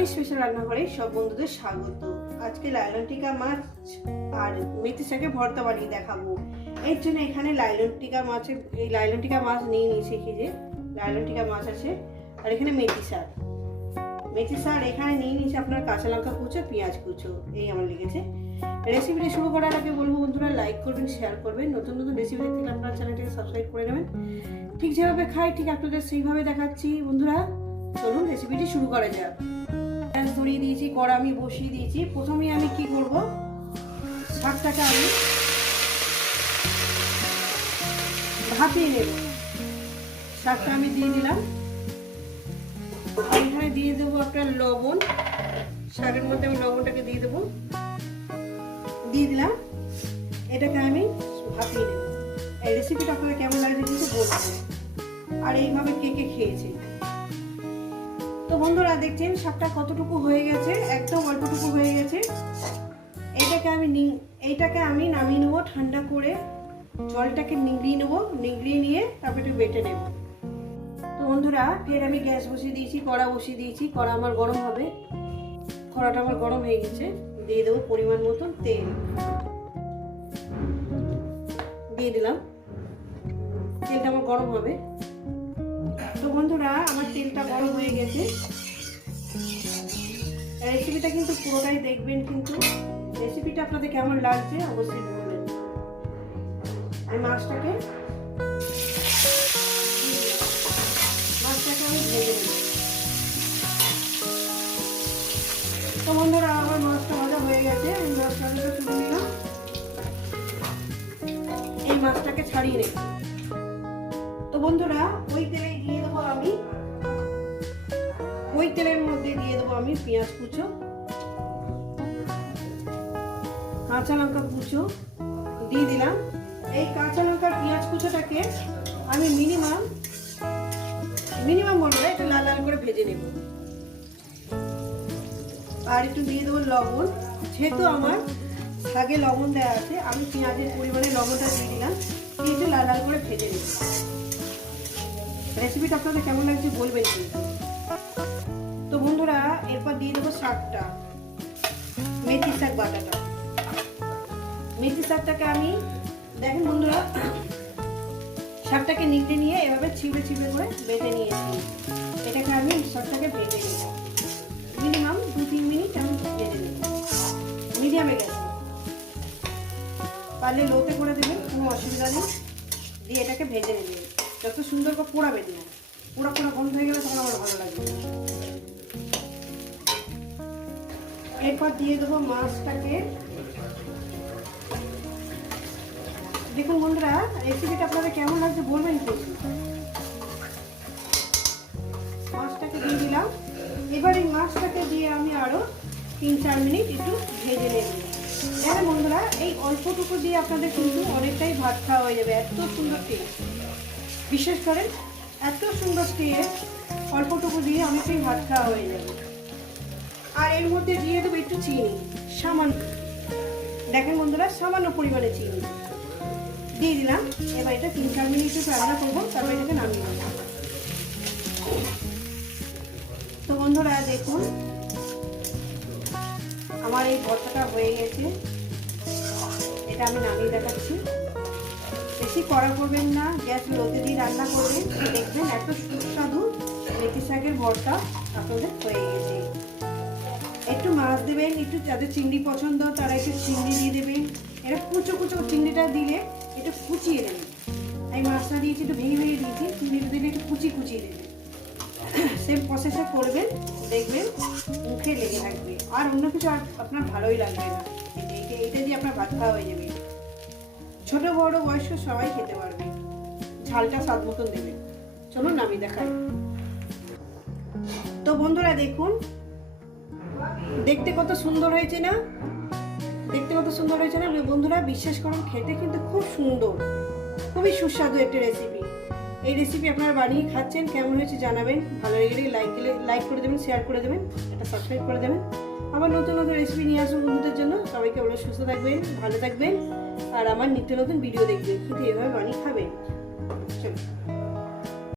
বাঙালি special রান্নাঘরে সব বন্ধুদের স্বাগত। আজকে লাইলন টিকা মাছ আর মেথি শাকে ভর্তা বানিয়ে দেখাবো। এর জন্য এখানে লাইলন টিকা মাছের, এই লাইলন টিকা মাছ নিয়ে নিয়েছি কি যে, লাইলন টিকা মাছ আছে আর এখানে মেথি শাক। মেথি শাক এখানে নিয়ে নিয়েছি আপনার কাঁচা লঙ্কা কুচো, পেঁয়াজ কুচো, এই আমার লেগেছে। রেসিপিটি শুরু করার আগে বলব বন্ধুরা লাইক করবেন শেয়ার করবেন। নতুন নতুন রেসিপি দেখতে আপনার চ্যানেলটিকে সাবস্ক্রাইব করে নেবেন। ঠিক যেভাবে খাই, ঠিক আপনাদের সেইভাবে দেখাচ্ছি। বন্ধুরা, চলুন রেসিপিটি শুরু করা যাক। গ্যাস ধরিয়ে দিয়েছি, কড়া আমি বসিয়ে দিয়েছি। প্রথমেই আমি কি করব? শাকটাকে আমি ভাপিয়ে নেব। শাকটা আমি দিয়ে দিলাম। এখানে দিয়ে দেবো একটা লবণ। শাকের মধ্যে আমি লবণটাকে দিয়ে দেবো। দিয়ে দিলাম। এটাকে আমি ভাপিয়ে নেব। এই রেসিপিটা আপনাদের কেমন লাগছে কিন্তু বলবেন। আর এইভাবে কে কে খেয়েছে? তো বন্ধুরা দেখছেন, শাকটা কতটুকু হয়ে গেছে? একদম অল্পটুকু হয়ে গেছে। এটাকে আমি এইটাকে আমি নামিয়ে নেব, ঠান্ডা করে জলটাকে নিংড়িয়ে নেব। নিংড়িয়ে নিয়ে তারপর একটু বেটে নেব। তো বন্ধুরা, ফের আমি গ্যাস বসিয়ে দিয়েছি, কড়া বসিয়ে দিয়েছি। কড়া আমার গরম হবে। কড়াটা আমার গরম হয়ে গেছে। দিয়ে দেবো পরিমাণ মতন তেল। দিয়ে দিলাম। তেলটা আমার গরম হবে। তো বন্ধুরা, আমার তেলটা গরম হয়ে গেছে। রেসিপিটা কিন্তু পুরোটাই দেখবেন কিন্তু। রেসিপিটা আপনাদের কেমন লাগছে অবশ্যই বলবেন। আমি মাছটাকে মাছটাকে আমি তো বন্ধুরা, আমার মাছটা ভাজা হয়ে গেছে। আমি নিলাম। এই মাছটাকে ছাড়িয়ে তো বন্ধুরা, ওই তেলে দিয়ে দেবো আমি, ওই তেলের মধ্যে দিয়ে দেবো আমি পেঁয়াজ কুচো, কাঁচা লঙ্কা কুচো দিয়ে দিলাম। এই কাঁচা লঙ্কার পেঁয়াজ কুচোটাকে আমি মিনিমাম মিনিমাম বলব একটু লাল লাল করে ভেজে নেব। আর একটু দিয়ে দেবো লবণ, যেহেতু আমার শাকে লবণ দেওয়া আছে, আমি পেঁয়াজের পরিমাণে লবণটা দিয়ে দিলাম, একটু লাল লাল করে ভেজে নেব। রেসিপিটা আপনাদের কেমন লাগছে বলবেন কিন্তু। তো বন্ধুরা, এরপর দিয়ে দেবো শাকটা, মেথি শাক বাটাটা। মেথি শাকটাকে আমি, দেখেন বন্ধুরা, শাকটাকে নিতে নিয়ে এভাবে ছিপড়ে ছিপড়ে করে বেটে নিয়েছি। এটাকে আমি শাকটাকে ভেজে নেব। মিনিমাম দু তিন মিনিট আমি ভেজে নেব। মিডিয়ামে গেছে। পারলে লোতে করে দেবেন, কোনো অসুবিধা নেই। দিয়ে এটাকে ভেজে নেবেন যত সুন্দর করে পোড়াবে দিন। পোড়া পোড়া বন্ধ হয়ে গেলে তখন আমার ভালো লাগবে। এরপর দিয়ে দেবো মাছটাকে। দেখুন বন্ধুরা রেসিপিটা আপনাদের কেমন লাগছে বলবেন কিন্তু মাছটাকে দিয়ে দিলাম। এবার এই মাছটাকে দিয়ে আমি আরও তিন চার মিনিট একটু ভেজে নেব। হ্যাঁ বন্ধুরা, এই অল্পটুকু দিয়ে আপনাদের কিন্তু অনেকটাই ভাত খাওয়া হয়ে যাবে। এত সুন্দর টেস্ট বিশেষ করে এত সুন্দর টেস্ট অল্পটুকু দিয়ে অনেকটাই ভাত খাওয়া হয়ে যাবে। আর এর মধ্যে দিয়ে দেবো একটু চিনি, সামান্য। দেখেন বন্ধুরা, সামান্য পরিমাণে চিনি। দিয়ে দিলাম, এবার এটা তিন চার মিনিট একটু রান্না করব, তারপর এটাকে নামিয়ে নেব। তো বন্ধুরা, দেখুন, আমার এই ভর্তাটা হয়ে গেছে। এটা আমি নামিয়ে দেখাচ্ছি। বেশি কড়া করবেন না, গ্যাস লোতে দিয়ে রান্না করবেন। দেখবেন এত সুস্বাদু মেথি শাকের ভর্তা আপনাদের হয়ে গেছে। একটু মাছ দেবেন, একটু যাদের চিংড়ি পছন্দ তারা একটু চিংড়ি দিয়ে দেবেন। এটা কুচো কুচো চিংড়িটা দিলে একটু কুচিয়ে দেবেন আমি মাছটা দিয়েছি একটু ভেঙে ভেঙে দিয়েছি, চিংড়িটা দিলে একটু কুচি কুচিয়ে দেবেন সেম প্রসেসে করবেন, দেখবেন মুখে লেগে থাকবে। আর অন্য কিছু আর আপনার ভালোই লাগবে না। এটা দিয়ে আপনার ভাত হয়ে যাবে। ছোট, বড়, বয়স্ক সবাই খেতে পারবে। ঝালটা স্বাদ মতন দেবেন চলুন, আমি দেখাই। তো বন্ধুরা, দেখুন। দেখতে কত সুন্দর হয়েছে না? দেখতে কত সুন্দর হয়েছে না? বন্ধুরা, বিশ্বাস করুন, খেতে কিন্তু খুব সুন্দর। খুবই সুস্বাদু একটা রেসিপি এই রেসিপি আপনারা বানিয়ে খাচ্ছেন, কেমন হয়েছে জানাবেন। ভালো লেগে লাইক লাইক করে দেবেন শেয়ার করে দেবেন, একটা সাবস্ক্রাইব করে দেবেন। আবার নতুন নতুন রেসিপি নিয়ে আসব বন্ধুদের জন্য। সবাইকে বলে সুস্থ থাকবেন, ভালো থাকবেন। আর আমার নিত্য নতুন ভিডিও দেখবেন। কিন্তু এভাবে বানিয়ে খাবেন। চলো।